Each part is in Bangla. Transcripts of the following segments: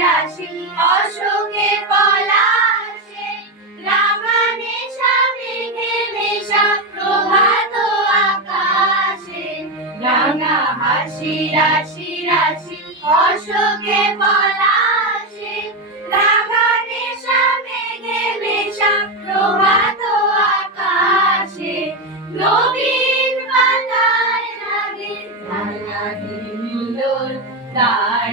রাশি, অশোকে পলাশে রামানে মেঘে মেশা প্রভাত আকাশে। রাঙা হাসি, রাশি রাশি, অশোকে পলাশে রামানে মেঘে মেশা প্রভাত আকাশে। নবীন পাতায় লাগে রাঙা হিন্দোল দ্বার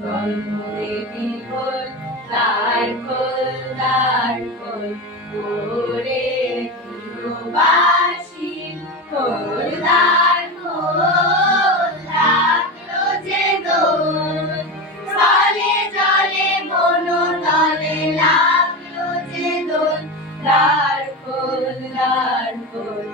খোল দ্বার খোল দ্বার খোল ওরে গৃহবাসী খোল দ্বার খোল লাগল যে দোল জলে জলে বনো তলে লাগল যে দোল দ্বার খোল দ্বার খোল